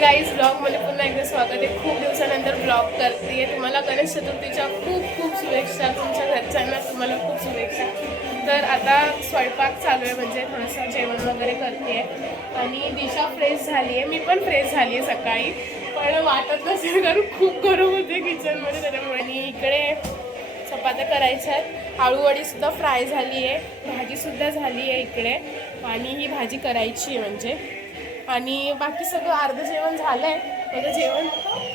Hi guys, ब्लॉगमध्ये पुन्हा एकदा स्वागत आहे. खूप दिवसानंतर ब्लॉग करते. तुम्हाला गणेश चतुर्थीच्या खूप खूप शुभेच्छा. तुमच्या घरच्यांना तुम्हाला खूप शुभेच्छा. तर आता स्वयंपाक चालू आहे, म्हणजे थोडंसं जेवण वगैरे करते आहे. आणि दिशा फ्रेश झाली आहे, मी पण फ्रेश झाली आहे सकाळी, पण वाटत नसेल कारण खूप गरम होते किचनमध्ये त्याच्यामुळे. आणि इकडे चपात्या करायच्या आहेत, आळूवडीसुद्धा फ्राय झाली आहे, भाजीसुद्धा झाली आहे इकडे, आणि ही भाजी करायची आहे म्हणजे. आणि बाकी सगळं अर्धं जेवण झालं आहे. माझं जेवण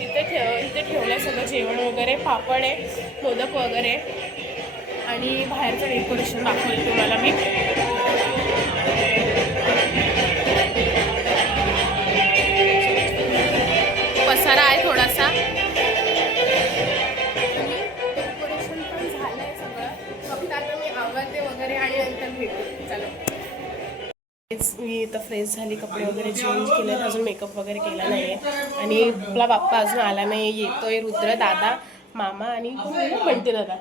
इथे ठेवलं आहे सगळं जेवण वगैरे, पापड आहे, मोदक वगैरे, आणि बाहेरचं डेकोरेशन दाखवलं तुम्हाला मी. पसारा आहे थोडासा, डेकोरेशन पण झालं आहे सगळं. फक्त आता मी आवडते वगैरे आणि नंतर भेटू. चला, मी इथं फ्रेश झाली, कपडे वगैरे चेंज केले, अजून मेकअप वगैरे केला नाही आहे. आणि आपला बाप्पा अजून आला नाही, येतोय रुद्र दादा, मामा आणि म्हणते दादा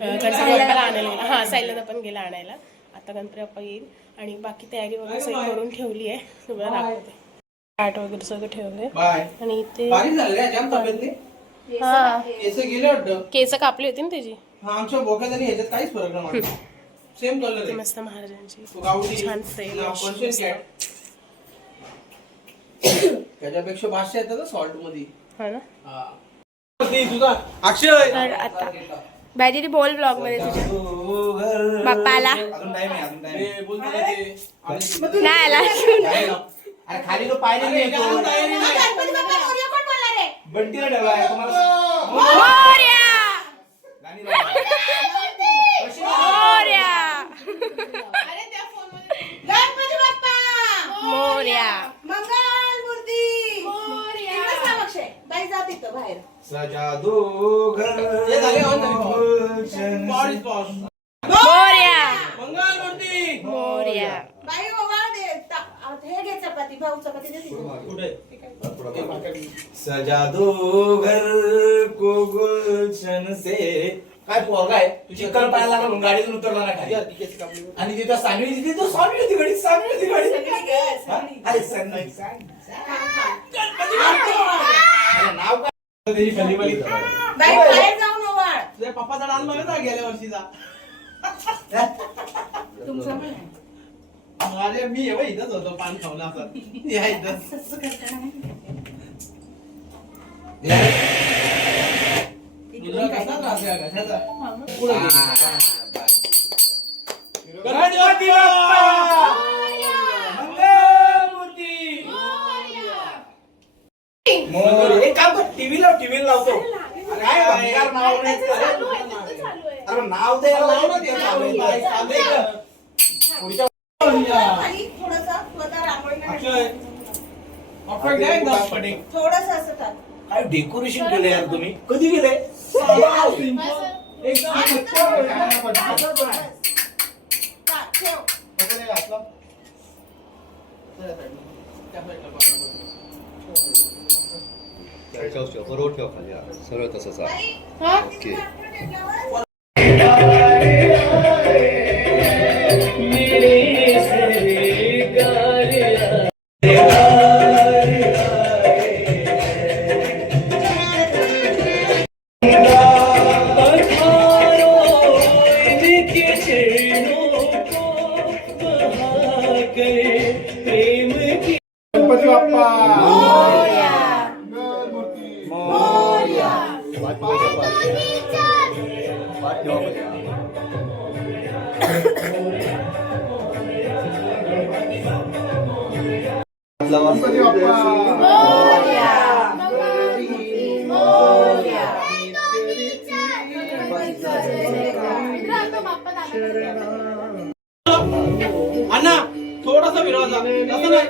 गणपती बाप्पाला आणायला गेला. हां, सायला पण गेला आणायला. आता गणपती बाप्पा येईल. आणि बाकी तयारी वगैरे सगळी करून ठेवली आहे, तुम्हाला दाखवते. ताट वगैरे सगळं ठेवले. आणि इथे केस कापली होती ना त्याची. काहीच फरक नाही. सेम कलर आहे, मस्त महाराजांची छान फ्रेम. त्याच्यापेक्षा भाषा येतात सॉल्ट मध्ये. हा ना. तुझा अक्षय तर आता बायडी बोल ब्लॉग मध्ये तुझ्या बाप्पाला नाही आला. अरे खाली तो पाहिजे नाही, बंटीला ठेवा तुम्हाला. सजा दो घर मोरया मंगल मूर्ती मोरया. सजा दो घर को गुलशन से. काय पोरगा आहे तुझी कल पाहायला लागला म्हणून गाडीतून उतरला नाही. आणि तिथं सांगली तिथे तो सांगली होती गाडी, सांगली होती गाडी. अरे सांगली नाव काय त्याची फलीवाली तुझ्या पप्पाचा डान्स बघा गेल्या वर्षीचा. अरे मी इथंच होतो, पान खावला असं कसा त्रास आहे कशाचा. गणपती बाप्पा मंगलमूर्ती मोरया. एक काम कर, टीव्ही लावतो. काय भंगार नाव नाही. अरे नाव ते लाव ना, ते चालू आहे. पुढच्या काय डेकोरेशन केलं यार तुम्ही, कधी गेले. बरोबर ठेव खाली, सरळ तसंच आहे. ओके. गणपती बाप्पा अण्णा थोडासा विरोधा असं नाही.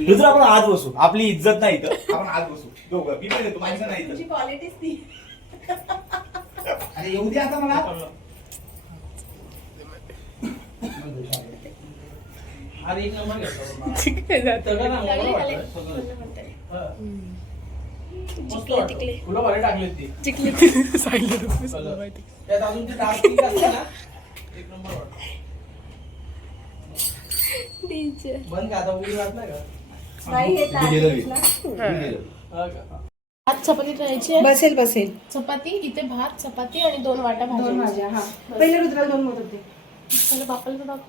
इकडं आपण आज बसू, आपली इज्जत नाही तर आपण आज बसू दोघं. मी पण येतो, माझी नाही क्वालिटीच ती. अरे येऊ दे आता मला. अरे एक नंबर घेतो. ठीक आहे जातो. फुलं भारी टाकली ती. चिकली सांगितलं त्यात अजून ती डार्क पिंक असते ना, एक नंबर वाटतं. बंद का आता उडी वाटला का? भात चपाती ठेवायची आहे. बसेल बसेल चपाती इथे भात चपाती आणि 2 वाटा दोन भाजी. भाज्या हा पहिले रुद्राला 2 होत होते चला बापाला दाखव.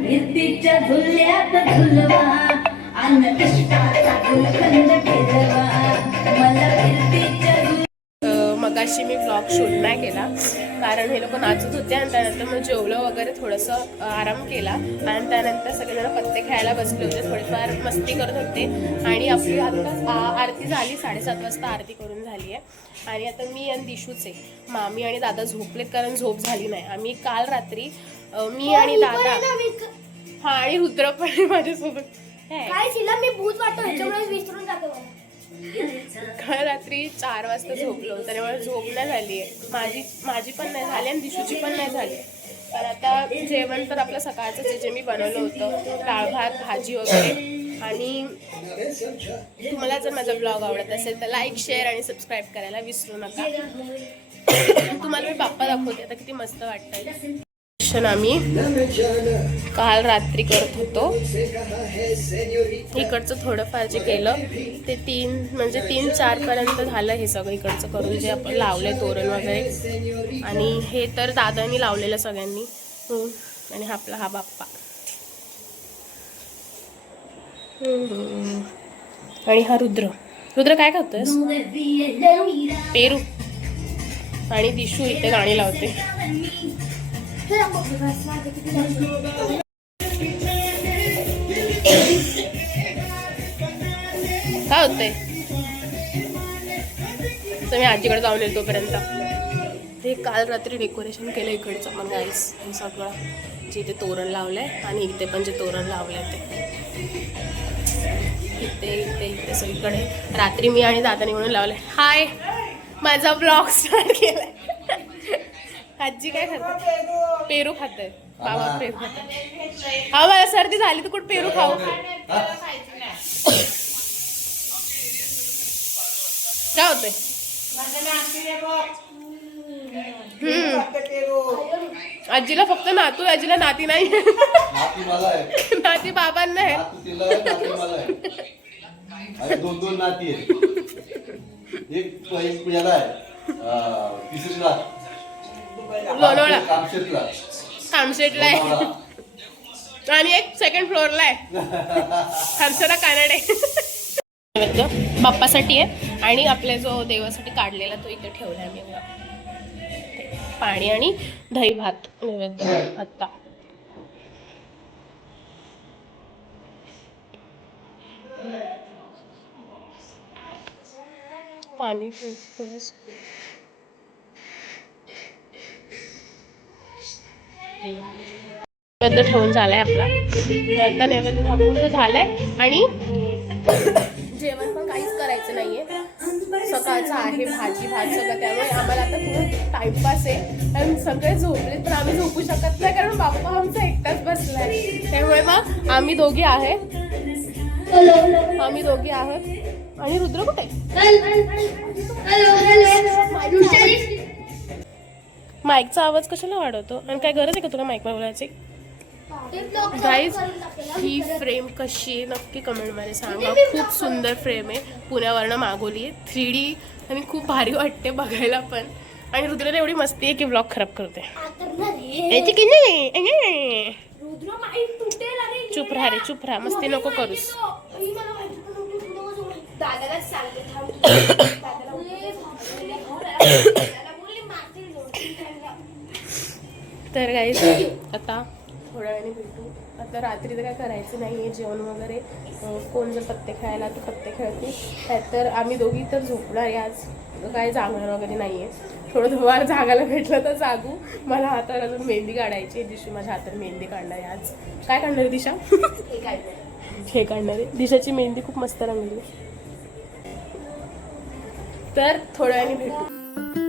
फिरतीच्या झुल्यात झुलवा अन्न कष्टाचा गुलकंद ठेवा मला फिरतीच्या मगाशी मी ब्लॉग शूट नाही केला कारण हे लोक नाचत होते आणि त्यानंतर मग जेवलं वगैरे थोडंसं आराम केला आणि त्यानंतर सगळेजण पत्ते खेळायला बसले होते, थोडेफार मस्ती करत होते आणि आपली आता आरती झाली 7:30 वाजता आरती करून झाली आहे आणि आता मी आणि दिशूच आहे. मामी आणि दादा झोपलेत कारण झोप झाली नाही. आम्ही काल रात्री मी आणि दादा हा आणि रुद्र पण माझ्यासोबत काय तिला मी भूत वाटतो ह्याच्यामुळे विसरून जातो काल रात्री 4 वाजता झोपलो त्यामुळे झोप नाही झाली आहे. माझी पण नाही झाली आणि दिशूची पण नाही झाली. तर आता जेवण तर आपलं सकाळचं जे मी बनवलं होतं डाळ भात भाजी वगैरे. आणि तुम्हाला जर माझा ब्लॉग आवडत असेल तर लाईक शेअर आणि सबस्क्राईब करायला विसरू नका. तुम्हाला मी बाप्पा दाखवते आता किती मस्त वाटतंय. आम्ही काल रात्री करत होतो. इकडचं थोडंफार जे केलं ते 3-4 पर्यंत झालं हे सगळं इकडचं करून जे आपण लावलंय तोरण वगैरे. आणि हे तर दादानी लावलेलं सगळ्यांनी. आणि हा बाप्पा आणि हा रुद्र काय करतोयस? पेरू. आणि दिशू इथे गाणी लावते. काय होतंय? तर मी आजीकडे जाऊन येईल तोपर्यंत. ते काल रात्री डेकोरेशन केलं इकडचं मग गाईस हे सगळं जिथे तोरण लावलंय आणि इथे पण जे तोरण लावलंय ते इथे इथे इथे सगळीकडे रात्री मी आणि दादानी म्हणून लावलंय. हाय, माझा ब्लॉग स्टार्ट केलाय. आजी काय खाते? पेरू खाते. बाबा पेरू खाते. हा, मला सर्दी झाली तर कुठं पेरू खाऊ? काय होतंय? आजीला फक्त नातू, आजीला नाती नाही. नाती मला आहे, नाती बाबांना आहे. नातू तिला आहे, नाती मला आहे. अरे 2 नाती आहेत. एक याला आहे तिसरीला, लोणावळा कामशेतला, कामशेटला आहे आणि एक सेकंड फ्लोअरला आहे. हर्षदा कानडे. बाप्पासाठी आहे आणि आपल्या जो देवासाठी काढलेला तो इथे ठेवलाय मी. पाणी आणि दही भात नैवेद्य आत्ता. पाणी नैवेद्य ठेवून झालाय आपला. आता नैवेद्य झाकून झालाय आणि जेवण पण काहीच करायचं नाहीये. सकाळचं आहे भाजी भात सगळं, त्यामुळे आम्हाला आता थोडं टाइमपास आहे. आणि सगळे झोपले पण आम्ही झोपू शकत नाही कारण बाप्पा आमचा एकटाच बसलाय. त्यामुळे मग आम्ही दोघी आहोत आणि रुद्र कुठे? माईकचा आवाज कशाला वाढवतो आणि काय गरज आहे का तुला माईक बोलायची? गाईज, ही फ्रेम कशी आहे नक्की कमेंटमध्ये सांगा. खूप सुंदर फ्रेम आहे, पुण्यावरनं मागवली आहे. 3D आणि खूप भारी वाटते बघायला पण. आणि रुद्राला एवढी मस्ती आहे की ब्लॉग खराब करते. चुप राहा रे, चुप राहा, मस्ती नको करूस. तर गाईज आता थोड्या वेळाने भेटू. आता रात्री तर काय करायचं नाही आहे जेवण वगैरे. कोण जर पत्ते खेळायला तर पत्ते खेळतील, तर आम्ही दोघी तर झोपणार आहे आज. काय जागणार वगैरे नाही आहे. थोडं दुपार जागायला भेटलं तर जागू. मला हातावर अजून मेहंदी काढायची. दिशा माझ्या हातावर मेहंदी काढणार आहे आज. काय काढणार आहे दिशा? हे काढणार आहे. दिशाची मेहंदी खूप मस्त रंगली. तर थोड्या वेळाने भेटू.